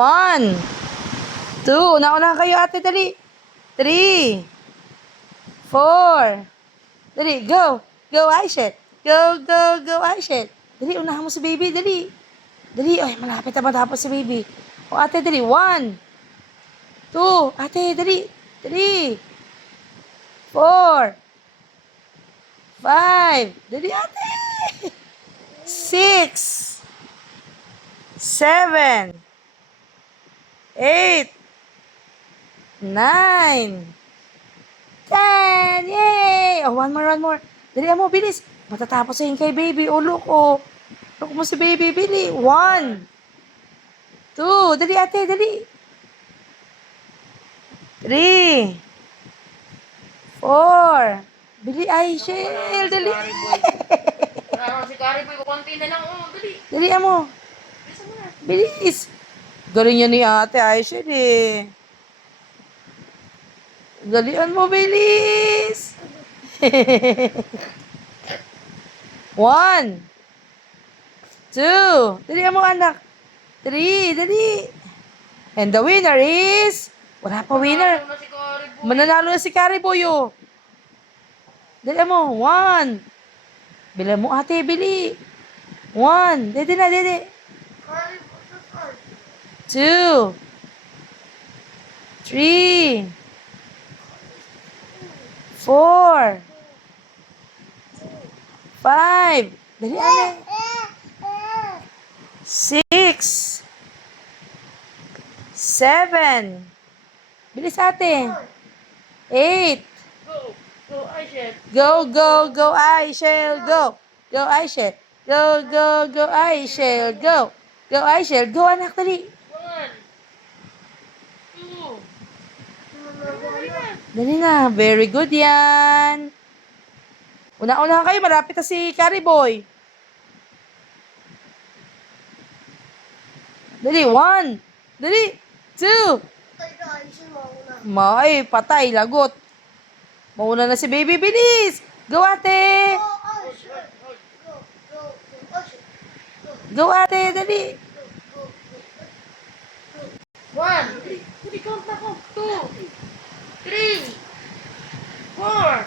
1, 2. Una-una kayo, ate. Dali. 3, 4. Dali, go. Go, Aishet. Go, go, go, Aishet. Dali, unahan mo si baby. Dali. Dali, ay, malapit na matapos si baby. O, ate, dali. 1, 2. Ate, dali. 3, 4, 5. Dali, ate. 6, 7, 8, 9, 10. Yay! Oh, one more. Dali mo, bilis. Matatapos yun kay baby. Oh, look, oh. Look mo si baby, bili. 1, 2. Dali, ate, dali. 3, 4. Bili, ay, Shell, dali. Wala si Kari Boy, kukunti na lang. Oh, dali. Dali mo. Bilisan mo na. Bilis. Galing yan ni ate, ay, Shell, eh. Dalian mo, bilis. 1, 2. Dali mo, anak. 3, dali. And the winner is... Wala pa winner. Manalo na si Kari Boy. Mananalo na si Kariboy, oh. Dali mo. 1. Bili mo, ate, bili. 1. Dede na, dede. 2, 3, 4, 5. Dali, ate. 6, 7. Bilis, ate. 8. Go. Go, Aishet. Go, go, go, I shall go. Go, I shall. Go, go, go, I shall go. Go, I shall. Go, anak, dali. 1, 2. Dali na. Very good yan. Una-una kayo. Malapit na si Kariboy. Dali, 1. Dali. 2. May, patay, lagot. Mauna na si baby. Bilis. Go, ate. Go, ate. Dali. 1. Dali, count na ko. 2, 3, 4.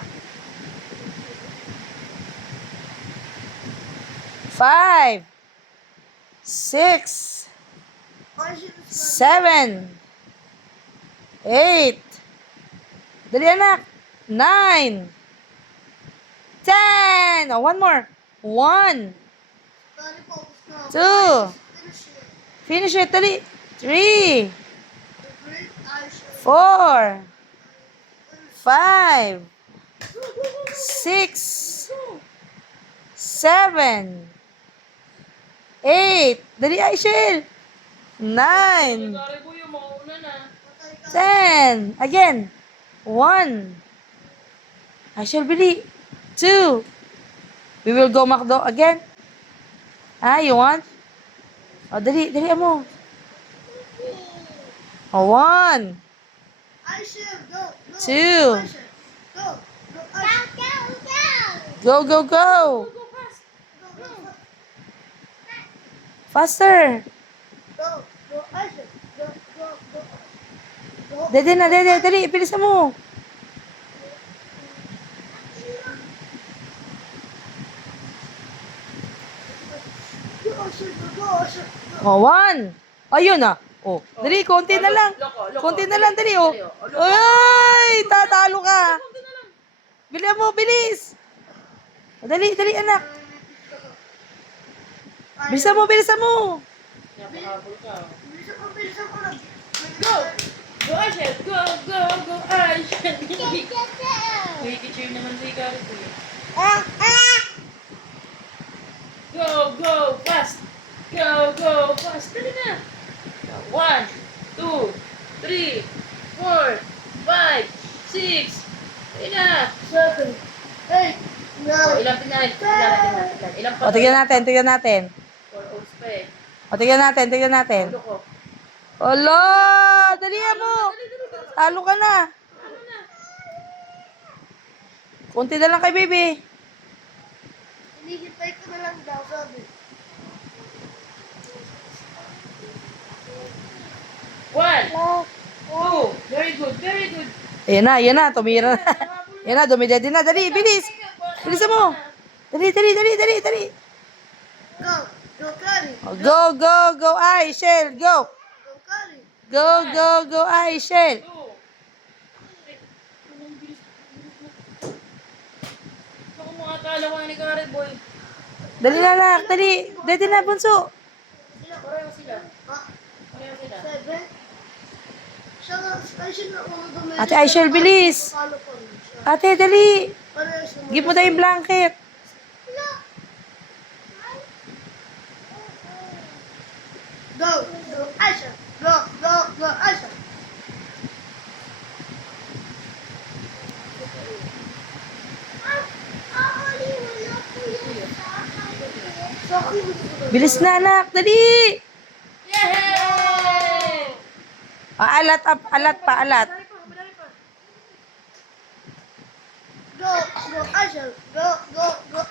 5, 6, 7, 8. Dali, anak. 9, 10. Oh, one more. 1, 2. Finish it. Dali. 3, 4, 5, 6, 7, 8. Dali, Aishel. 9, Kari Boy, yung mauna na. 10. Again. 1. Aishel, bili. 2. We will go McDo again. Ah, you want? Oh, dali, dali mo. Oh, 1, 2. Go, go, go. Go fast. Faster. Dede na, dede. Dali, bilisan mo. Oh, 1. Ayun na. Oh, dali, konti na lang. Konti na lang, dali, oh. Ay, tatalo ka. Bilisan mo, bilis. Dali, dali, anak. Bilisan mo, bilisan mo. Napahabol ka. Go! Go, Aishet! Go, go, go, Aishet! May teacher naman si Kari Boy. Go, go, fast! Go, go, fast! Dali na! 1, 2, 3, 4, 5, 6, dali na! 7, 8, oh, ilang pinahin? Ilang O, tignan natin, tignan natin. 4 oats pa eh. O, tignan natin, tignan natin. Ulo ko. Olo, dali mo. Talo ka na. Konti na lang kay baby. Hinihintay ko na lang daw, sabi. 1, 2. Very good, very good. Ayan na, tumira na. Ayan na, dumidedi na. Dali, bilis. Bilisan mo. Dali. Go. Go, Kari. Go, Aishel, go. Go, Kari. Go, Aishel. 2. Ako mga akala ko na ni Karen Boy. Dali na, anak, dali. Dali na, bunso. Pareho sila. Ah, Pareho sila. 7. Siya nga, ay siya na unang dumedi. Ate Aishel, bilis. Akala ko rin siya. Ate, dali. Parehas naman. Give mo tayo yung blanket. Go, Aisha. Go, Aisha. Bilis na, anak, dali. Yay! Alat pa. Go, Aisha. Go,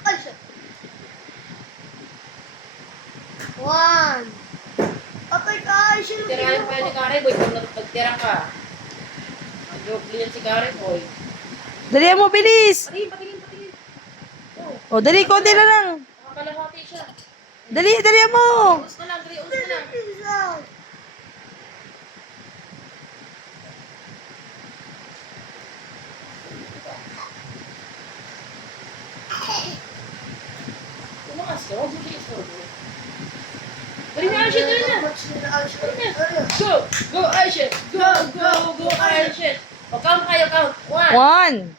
Aisha. 1. Patay ka, Aisha. Tirahan pa ni Karen Boy pag pagtira ka. Joke yan si Karen Boy. Dali mo, bilis. Patingin. O, dali, konti na lang. Nakakalahati siya. Dali mo. Us na lang, dali, us na lang. Tumakas ka, huwag mo siya istorbo. Dali na, Aisha, dali na. Go, Aisha. Go, Aisha. O, count kayo, count. 1, 1,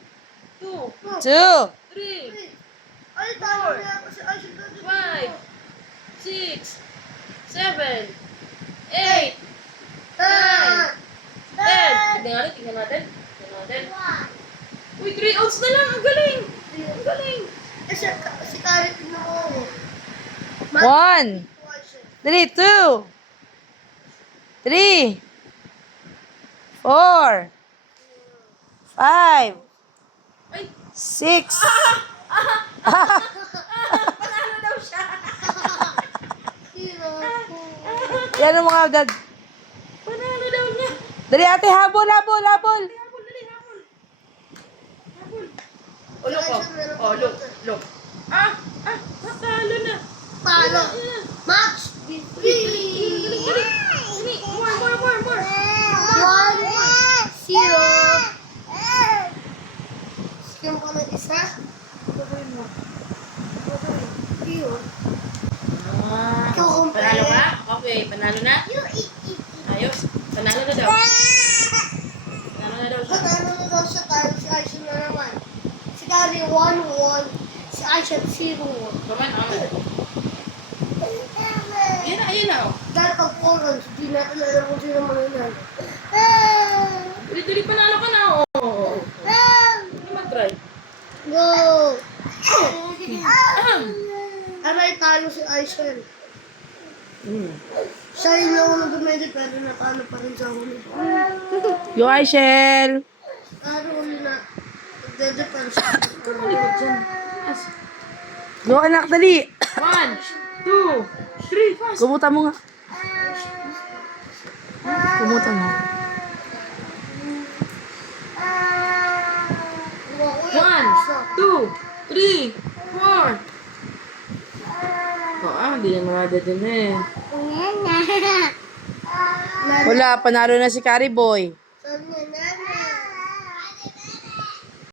2, 2, 3, Ay, talo na ako si Aisha. 5, 6, 7, 8, 10. 10. Tingnan natin. Uy, 3 outs na lang. Ang galing. Si Kari, tingnan mo. 1. Dali, 2, 3, 4, 5, Ay, 6. panalo daw siya. Yan ang mga dad. Panalo daw niya. Dali, ate, habol. Habol, dali, habol. O, look, oh. O, look. Natalo na. Palo. Match. Dali. More. 1-0. Skim ko ng isa. Iyo. Panalo ka? Okay, panalo na. Ayos. Panalo na daw. Panalo na daw siya. Panalo na daw siya tayo si Aisha na naman. Si Kari 1-1. Si Aisha 0-1. Amen. Ayan na. Oh. Dahil pag 4 runs, di natin alam kung sino mananalo. Dali, panalo ka na. Oh. Hindi mag-try. Go! Ahem. Aray, talo si Aisha. Siya yung naunang dumedi, pero natalo pa rin sa huli. Yo, Aishel. Pero huli na, nagde-depend siya. Malikot dyan. Yes. Go, anak, dali. 1, 2, 3, fast. Kumuta mo nga. Kumuta mo. 1, 2, 3, 4. Hindi na madadin eh. Wala, panalo na si Carrie Boy. Sabi niya,